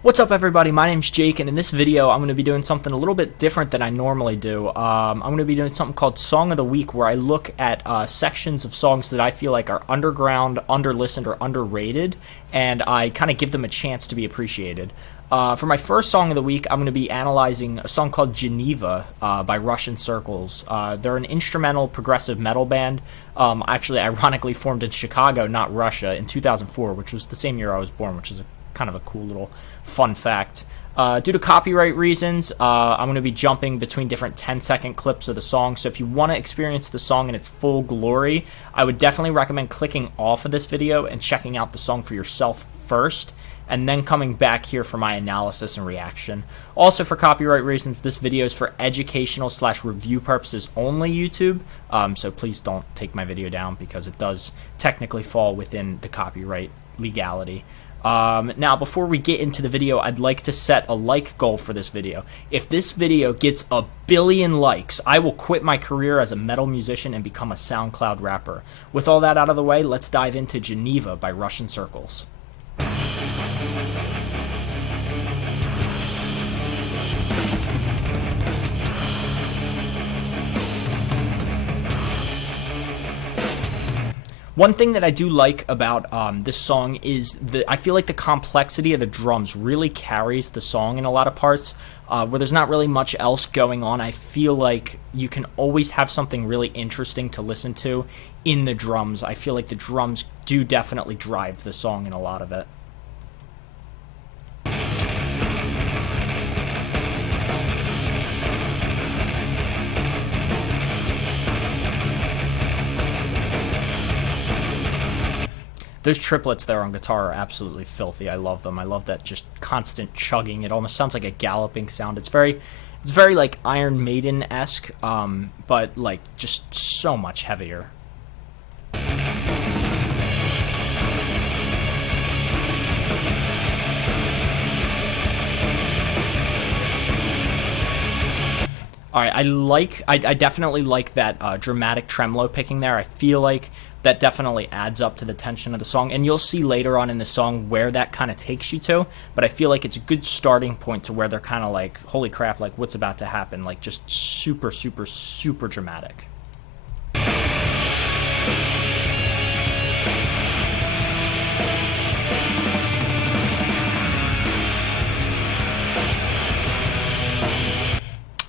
What's up, everybody? My name's Jake, and in this video I'm going to be doing something a little bit different than I normally do. I'm going to be doing something called Song of the Week, where I look at sections of songs that I feel like are underground, underlistened, or underrated, and I kind of give them a chance to be appreciated. For my first Song of the Week, I'm going to be analyzing a song called Geneva by Russian Circles. They're an instrumental progressive metal band, actually ironically formed in Chicago, not Russia, in 2004, which was the same year I was born, which is kind of a cool little fun fact. Due to copyright reasons, I'm going to be jumping between different 10-second clips of the song, so if you want to experience the song in its full glory, I would definitely recommend clicking off of this video and checking out the song for yourself first, and then coming back here for my analysis and reaction. Also, for copyright reasons, this video is for educational/review purposes only, YouTube, so please don't take my video down because it does technically fall within the copyright legality. Now, before we get into the video, I'd like to set a like goal for this video. If this video gets 1 billion likes, I will quit my career as a metal musician and become a SoundCloud rapper. With all that out of the way, let's dive into Geneva by Russian Circles. One thing that I do like about this song is I feel like the complexity of the drums really carries the song in a lot of parts. Where there's not really much else going on, I feel like you can always have something really interesting to listen to in the drums. I feel like the drums do definitely drive the song in a lot of it. Those triplets there on guitar are absolutely filthy. I love them. I love that just constant chugging. It almost sounds like a galloping sound. It's very like Iron Maiden-esque, but like just so much heavier. Alright, I definitely like that dramatic tremolo picking there. I feel like that definitely adds up to the tension of the song, and you'll see later on in the song where that kind of takes you to, but I feel like it's a good starting point to where they're kind of like, holy crap, like what's about to happen, like just super, super, super dramatic.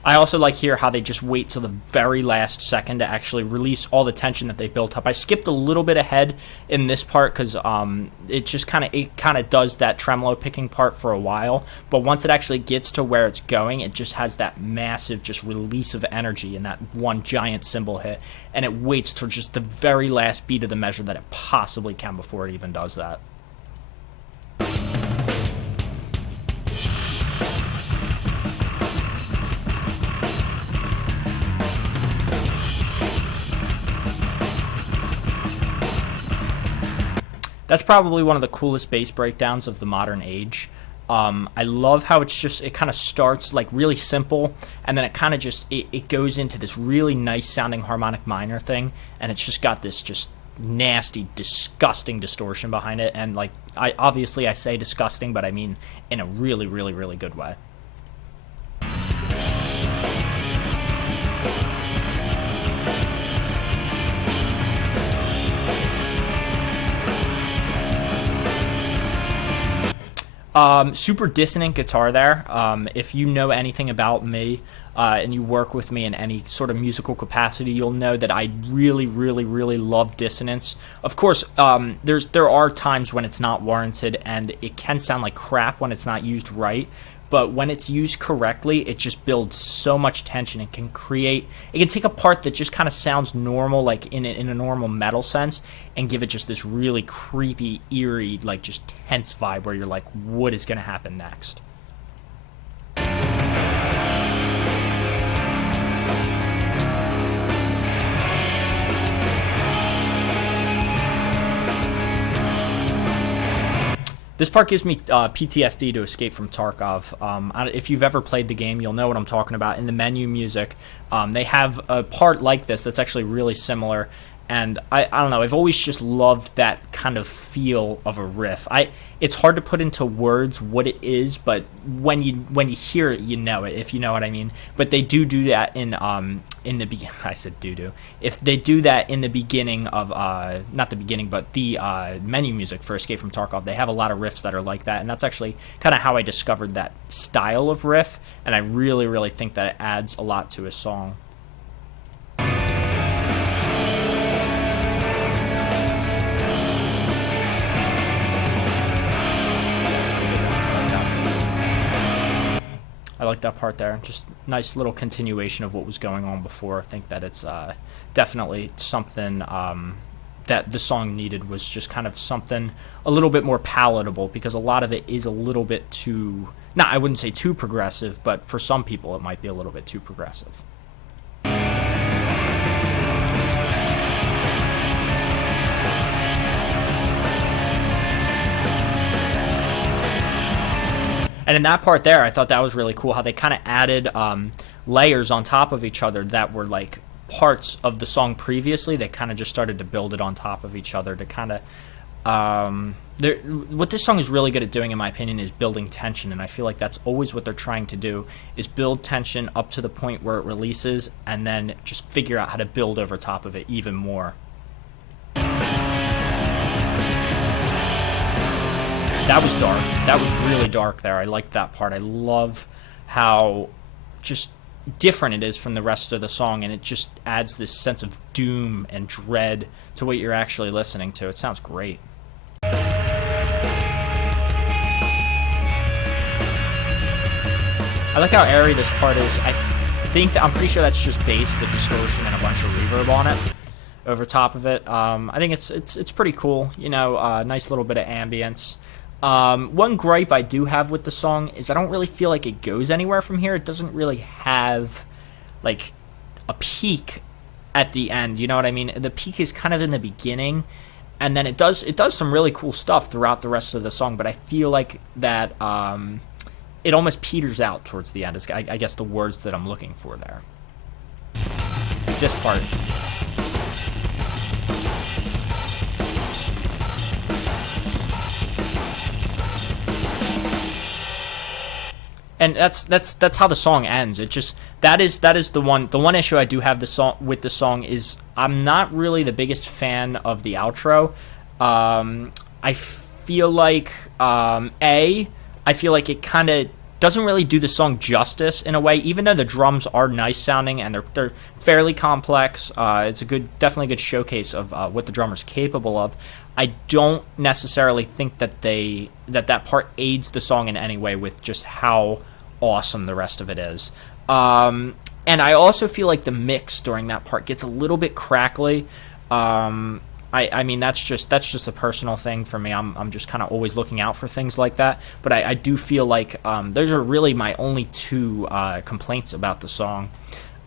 I also like here how they just wait till the very last second to actually release all the tension that they built up. I skipped a little bit ahead in this part because it kind of does that tremolo picking part for a while, but once it actually gets to where it's going, it just has that massive just release of energy in that one giant cymbal hit, and it waits till just the very last beat of the measure that it possibly can before it even does that. That's probably one of the coolest bass breakdowns of the modern age. I love how it kind of starts like really simple, and then it kind of just, it goes into this really nice sounding harmonic minor thing, and it's just got this just nasty, disgusting distortion behind it, and like, I say disgusting, but I mean in a really, really, really good way. Super dissonant guitar there. If you know anything about me and you work with me in any sort of musical capacity, you'll know that I really, really, really love dissonance. Of course, there are times when it's not warranted, and it can sound like crap when it's not used right. But when it's used correctly, it just builds so much tension. It can take a part that just kind of sounds normal, like in a normal metal sense, and give it just this really creepy, eerie, like just tense vibe where you're like, what is going to happen next? This part gives me PTSD to Escape from Tarkov. If you've ever played the game, you'll know what I'm talking about. In the menu music, they have a part like this that's actually really similar, And I don't know, I've always just loved that kind of feel of a riff. It's hard to put into words what it is, but when you hear it, you know it, if you know what I mean. But they do that in the beginning. I said do. If they do that in the beginning of not the beginning, but the menu music for Escape from Tarkov, they have a lot of riffs that are like that, and that's actually kind of how I discovered that style of riff, and I really, really think that it adds a lot to a song. I like that part there. Just nice little continuation of what was going on before. I think that it's definitely something that the song needed, was just kind of something a little bit more palatable, because a lot of it is a little bit too, I wouldn't say too progressive, but for some people it might be a little bit too progressive. And in that part there, I thought that was really cool, how they kind of added layers on top of each other that were like parts of the song previously. They kind of just started to build it on top of each other to kind of... what this song is really good at doing, in my opinion, is building tension. And I feel like that's always what they're trying to do, is build tension up to the point where it releases, and then just figure out how to build over top of it even more. That was dark. That was really dark there. I liked that part. I love how just different it is from the rest of the song, and it just adds this sense of doom and dread to what you're actually listening to. It sounds great. I like how airy this part is. I'm pretty sure that's just bass with distortion and a bunch of reverb on it over top of it. I think it's pretty cool. Nice little bit of ambience. One gripe I do have with the song is I don't really feel like it goes anywhere from here. It doesn't really have like a peak at the end, you know what I mean? The peak is kind of in the beginning, and then it does some really cool stuff throughout the rest of the song, but I feel like that it almost peters out towards the end, is I guess the words that I'm looking for there. This part. And that's how the song ends. It just that is the one issue I do have with the song is I'm not really the biggest fan of the outro. I feel like I feel like it kind of doesn't really do the song justice in a way, even though the drums are nice sounding and they're fairly complex. It's definitely a good showcase of what the drummer's capable of. I don't necessarily think that that part aids the song in any way with just how awesome the rest of it is. And I also feel like the mix during that part gets a little bit crackly. I mean, that's just a personal thing for me. I'm just kind of always looking out for things like that. But I do feel like those are really my only two complaints about the song.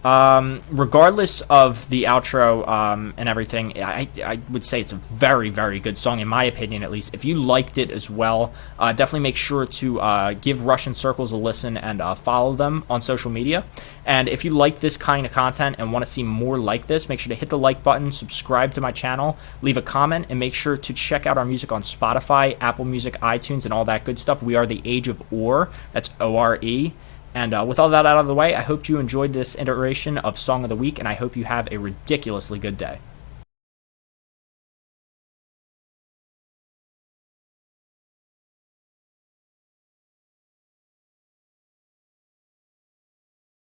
Regardless of the outro and everything, I would say it's a very, very good song, in my opinion, at least. If you liked it as well, definitely make sure to give Russian Circles a listen and follow them on social media. And if you like this kind of content and want to see more like this, make sure to hit the like button, subscribe to my channel, leave a comment, and make sure to check out our music on Spotify, Apple Music, iTunes, and all that good stuff. We are the Age of Ore. That's O-R-E. And with all that out of the way, I hope you enjoyed this iteration of Song of the Week, and I hope you have a ridiculously good day.